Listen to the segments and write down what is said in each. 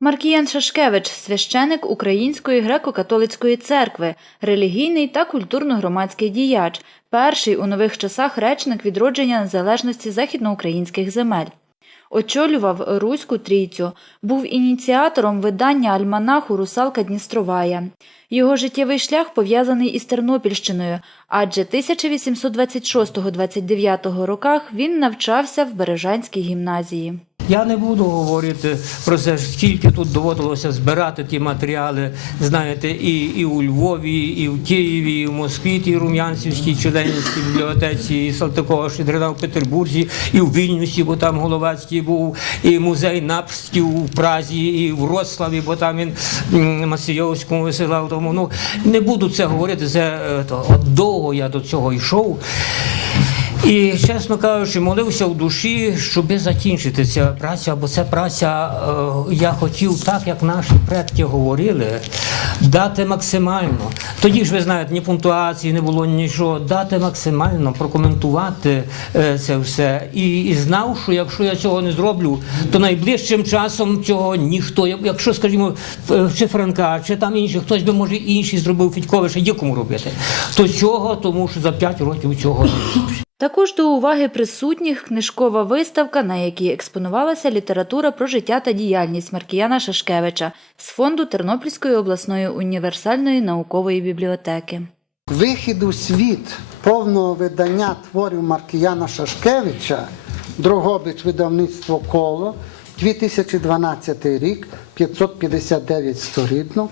Маркіян Шашкевич священик Української греко-католицької церкви, релігійний та культурно-громадський діяч, перший у нових часах речник відродження незалежності західноукраїнських земель. Очолював Руську трійцю, був ініціатором видання альманаху Русалка Дністровая. Його життєвий шлях пов'язаний із Тернопільщиною, адже 1826-29 роках він навчався в Бережанській гімназії. Я не буду говорити про це, скільки тут доводилося збирати ті матеріали, знаєте, і, і у Львові, і в Києві, і в Москві, і Рум'янцівській, Чуденівській бібліотеці, і Салтикова Шедрина в Петербурзі, і в Вільнюсі, бо там Головацький був, і музей Напстів у Празі, і в Вроцлаві, бо там він Масійовському висилав. Тому ну не буду це говорити. Це е, то, довго я до цього йшов. І, чесно кажучи, молився в душі, щоби закінчити цю працю, бо ця праця, е, я хотів, так як наші предки говорили, дати максимально. Тоді ж ви знаєте, ні пунктуації не було нічого, дати максимально, прокоментувати е, це все. І, і знав, що якщо я цього не зроблю, то найближчим часом цього ніхто, як- якщо, скажімо, е, чи Франка, чи там інші, хтось би може інший зробив Федькович, є кому робити. То цього, тому що за 5 років цього не. Також до уваги присутніх книжкова виставка, на якій експонувалася література про життя та діяльність Маркіяна Шашкевича з фонду Тернопільської обласної універсальної наукової бібліотеки. Вихід у світ повного видання творів Маркіяна Шашкевича, Дрогобич видавництво коло, 2012 рік, 559 сторінок,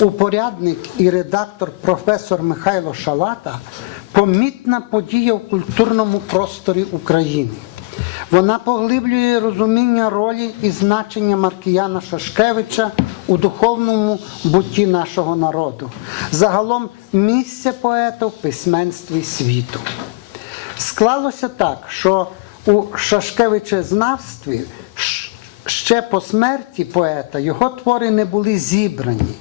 упорядник і редактор професор Михайло Шалата помітна подія в культурному просторі України. Вона поглиблює розуміння ролі і значення Маркіяна Шашкевича у духовному бутті нашого народу, загалом місце поета в письменстві світу. Склалося так, що у Шашкевичезнавстві ще по смерті поета його твори не були зібрані,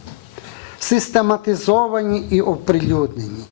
систематизовані і оприлюднені.